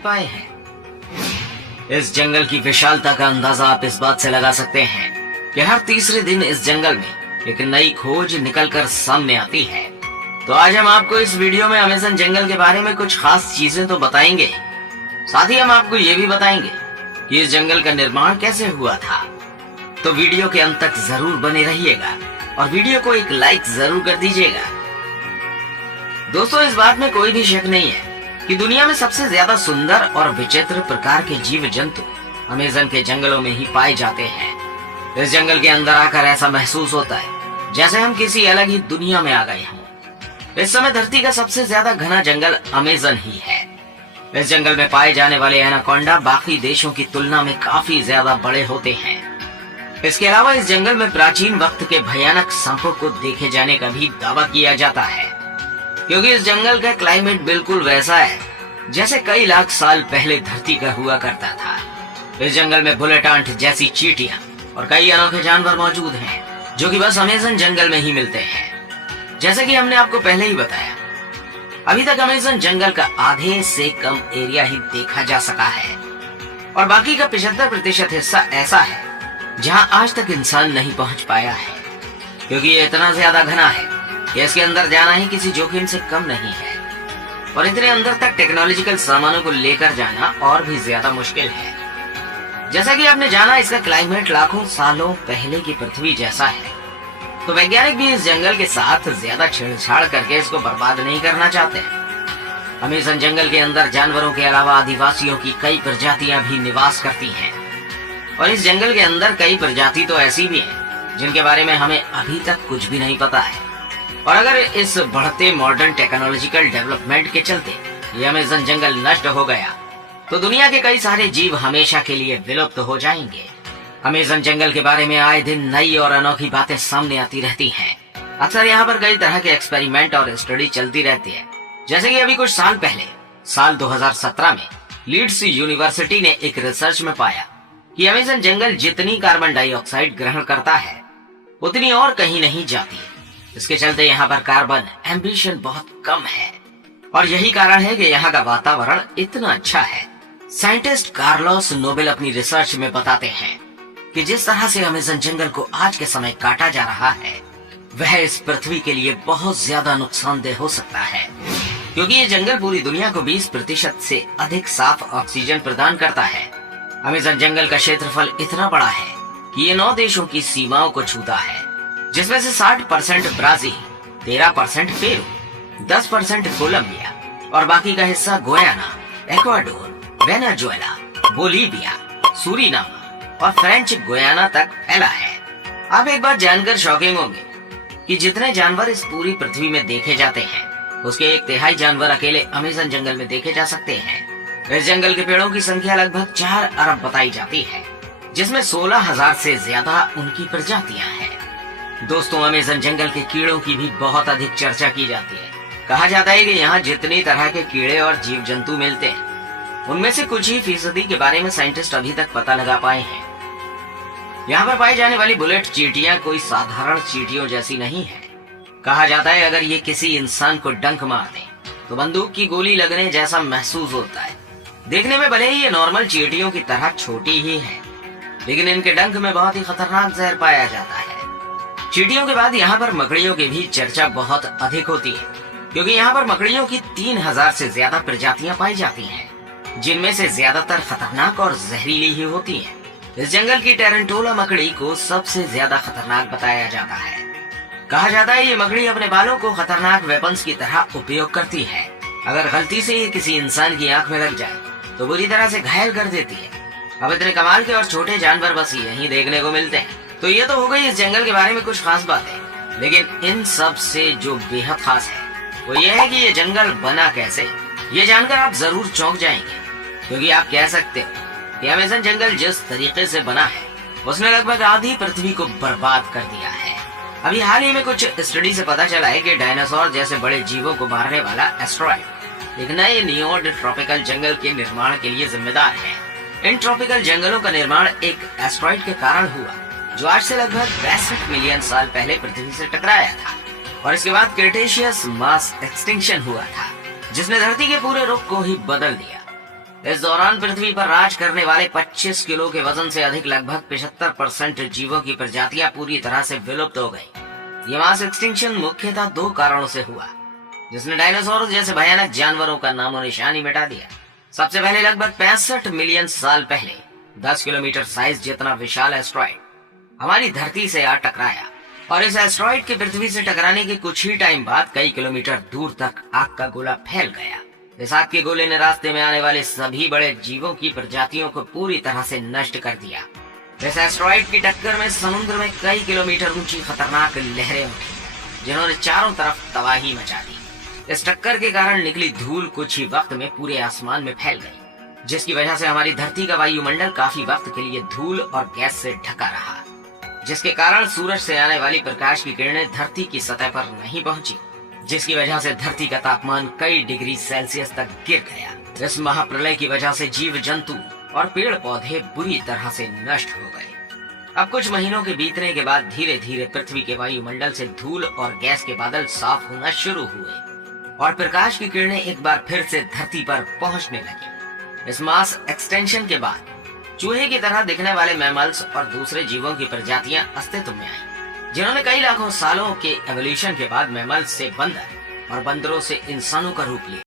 पाए हैं। इस जंगल की विशालता का अंदाजा आप इस बात से लगा सकते हैं कि हर तीसरे दिन इस जंगल में एक नई खोज निकलकर सामने आती है। तो आज हम आपको इस वीडियो में अमेज़न जंगल के बारे में कुछ खास चीजें तो बताएंगे, साथ ही हम आपको ये भी बताएंगे कि इस जंगल का निर्माण कैसे हुआ था। तो वीडियो के अंत तक जरूर बने रहिएगा और वीडियो को एक लाइक जरूर कर दीजिएगा। दोस्तों, इस बात में कोई भी शक नहीं है कि दुनिया में सबसे ज्यादा सुंदर और विचित्र प्रकार के जीव जंतु अमेज़न के जंगलों में ही पाए जाते हैं। इस जंगल के अंदर आकर ऐसा महसूस होता है जैसे हम किसी अलग ही दुनिया में आ गए हों। इस समय धरती का सबसे ज्यादा घना जंगल अमेज़न ही है। इस जंगल में पाए जाने वाले एनाकोंडा बाकी देशों की तुलना में काफी ज्यादा बड़े होते हैं। इसके अलावा इस जंगल में प्राचीन वक्त के भयानक सांपों को देखे जाने का भी दावा किया जाता है, क्योंकि इस जंगल का क्लाइमेट बिल्कुल वैसा है जैसे कई लाख साल पहले धरती का हुआ करता था। इस जंगल में बुलेट आंट जैसी चींटियां और कई अनोखे जानवर मौजूद हैं जो कि बस अमेज़न जंगल में ही मिलते हैं। जैसे कि हमने आपको पहले ही बताया, अभी तक अमेज़न जंगल का आधे से कम एरिया ही देखा जा सका है और बाकी का 75% हिस्सा ऐसा है जहां आज तक इंसान नहीं पहुंच पाया है, क्योंकि ये इतना ज्यादा घना है कि इसके अंदर जाना ही किसी जोखिम से कम नहीं है और इतने अंदर तक टेक्नोलॉजिकल सामानों को लेकर जाना और भी ज्यादा मुश्किल है। जैसा कि आपने जाना, इसका क्लाइमेट लाखों सालों पहले की पृथ्वी जैसा है, तो वैज्ञानिक भी इस जंगल के साथ ज्यादा छेड़छाड़ करके इसको बर्बाद नहीं करना चाहते हैं। अमेज़न जंगल के अंदर जानवरों के अलावा आदिवासियों की कई प्रजातियां भी निवास करती हैं और इस जंगल के अंदर कई प्रजाति तो ऐसी भी हैं जिनके बारे में हमें अभी तक कुछ भी नहीं पता है। और अगर इस बढ़ते मॉडर्न टेक्नोलॉजिकल डेवलपमेंट के चलते ये अमेज़न जंगल नष्ट हो गया तो दुनिया के कई सारे जीव हमेशा के लिए विलुप्त हो जाएंगे। अमेज़न जंगल के बारे में आए दिन नई और अनोखी बातें सामने आती रहती हैं। अक्सर यहाँ पर कई तरह के एक्सपेरिमेंट और स्टडी चलती रहती है। जैसे कि अभी कुछ साल पहले, साल 2017 में लीड्स यूनिवर्सिटी ने एक रिसर्च में पाया कि अमेज़न जंगल जितनी कार्बन डाइऑक्साइड ग्रहण करता है उतनी और कहीं नहीं जाती। इसके चलते यहाँ पर कार्बन एम्बिशन बहुत कम है और यही कारण है कि यहाँ का वातावरण इतना अच्छा है। साइंटिस्ट कार्लोस नोबेल अपनी रिसर्च में बताते हैं कि जिस तरह से अमेज़न जंगल को आज के समय काटा जा रहा है वह इस पृथ्वी के लिए बहुत ज्यादा नुकसानदेह हो सकता है, क्योंकि ये जंगल पूरी दुनिया को 20% से अधिक साफ ऑक्सीजन प्रदान करता है। अमेज़न जंगल का क्षेत्रफल इतना बड़ा है कि ये 9 देशों की सीमाओं को छूता है, जिसमें से 60% ब्राजील, 13% पेरू, 10% कोलंबिया और बाकी का हिस्सा Guyana, Ecuador, Venezuela, Bolivia, Suriname और फ्रेंच गुयाना तक फैला है। आप एक बात जानकर शॉकिंग होंगे कि जितने जानवर इस पूरी पृथ्वी में देखे जाते हैं उसके 1/3 जानवर अकेले अमेज़न जंगल में देखे जा सकते हैं। इस जंगल के पेड़ों की संख्या लगभग 4 अरब बताई जाती है, जिसमें 16,000 से ज्यादा उनकी प्रजातियां हैं। दोस्तों, अमेज़न जंगल के कीड़ों की भी बहुत अधिक चर्चा की जाती है। कहा जाता है कि यहाँ जितनी तरह के कीड़े और जीव जंतु मिलते हैं उनमें से कुछ ही फीसदी के बारे में साइंटिस्ट अभी तक पता लगा पाए हैं। यहाँ पर पाई जाने वाली बुलेट चींटियां कोई साधारण चींटियों जैसी नहीं है। कहा जाता है अगर ये किसी इंसान को डंक मार दे तो बंदूक की गोली लगने जैसा महसूस होता है। देखने में भले ही ये नॉर्मल चींटियों की तरह छोटी ही है, लेकिन इनके डंक में बहुत ही खतरनाक जहर पाया जाता है। चींटियों के बाद यहाँ पर मकड़ियों की भी चर्चा बहुत अधिक होती है, क्योंकि यहाँ पर मकड़ियों की 3000 से ज्यादा प्रजातियां पाई जाती हैं, जिनमें से ज्यादातर खतरनाक और जहरीली ही होती हैं। इस जंगल की टेरेंटोला मकड़ी को सबसे ज्यादा खतरनाक बताया जाता है। कहा जाता है ये मकड़ी अपने बालों को खतरनाक वेपन्स की तरह उपयोग करती है। अगर गलती से ये किसी इंसान की आंख में लग जाए तो बुरी तरह से घायल कर देती है। अब इतने कमाल के और छोटे जानवर बस यहीं देखने को मिलते हैं। तो ये तो हो गई इस जंगल के बारे में कुछ खास बातें, लेकिन इन सब से जो बेहद खास है वो ये है कि ये जंगल बना कैसे। ये जानकर आप जरूर चौंक जाएंगे, क्योंकि आप कह सकते हो कि अमेज़न जंगल जिस तरीके से बना है उसने लगभग आधी पृथ्वी को बर्बाद कर दिया है। अभी हाल ही में कुछ स्टडी से पता चला है कि डायनासोर जैसे बड़े जीवों को मारने वाला एस्ट्रॉइड एक नए नियोड ट्रॉपिकल जंगल के निर्माण के लिए जिम्मेदार है। इन ट्रॉपिकल जंगलों का निर्माण एक एस्ट्रॉइड के कारण हुआ जो आज से लगभग 62 मिलियन साल पहले पृथ्वी से टकराया था और इसके बाद क्रेटेशियस मास एक्सटिंक्शन हुआ था, जिसने धरती के पूरे रुख को ही बदल दिया। इस दौरान पृथ्वी पर राज करने वाले 25 किलो के वजन से अधिक लगभग 75% जीवों की प्रजातियां पूरी तरह से विलुप्त हो गई। ये मास एक्सटिंक्शन मुख्यतः 2 कारणों से हुआ, जिसने डायनासोर जैसे भयानक जानवरों का नामो निशानी मिटा दिया। सबसे पहले लगभग 65 मिलियन साल पहले 10 किलोमीटर साइज जितना विशाल एस्ट्रॉइड हमारी धरती से आ टकराया और इस एस्ट्रॉइड के पृथ्वी से टकराने के कुछ ही टाइम बाद कई किलोमीटर दूर तक आग का गोला फैल गया। इस आग के गोले ने रास्ते में आने वाले सभी बड़े जीवों की प्रजातियों को पूरी तरह से नष्ट कर दिया। इस एस्ट्रॉइड की टक्कर में समुद्र में कई किलोमीटर ऊंची खतरनाक लहरें उठी, जिन्होंने चारों तरफ तबाही मचा दी। इस टक्कर के कारण निकली धूल कुछ ही वक्त में पूरे आसमान में फैल गई, जिसकी वजह से हमारी धरती का वायुमंडल काफी वक्त के लिए धूल और गैस से ढका रहा, जिसके कारण सूरज से आने वाली प्रकाश की किरणें धरती की सतह पर नहीं पहुंची, जिसकी वजह से धरती का तापमान कई डिग्री सेल्सियस तक गिर गया। इस महाप्रलय की वजह से जीव जंतु और पेड़ पौधे बुरी तरह से नष्ट हो गए। अब कुछ महीनों के बीतने के बाद धीरे धीरे पृथ्वी के वायुमंडल से धूल और गैस के बादल साफ होना शुरू हुए और प्रकाश की किरणें एक बार फिर से धरती पर पहुंचने लगी। इस मास एक्सटेंशन के बाद चूहे की तरह दिखने वाले मैमल्स और दूसरे जीवों की प्रजातियां अस्तित्व में आई, जिन्होंने कई लाखों सालों के एवोल्यूशन के बाद मैमल्स से बंदर और बंदरों से इंसानों का रूप लिया।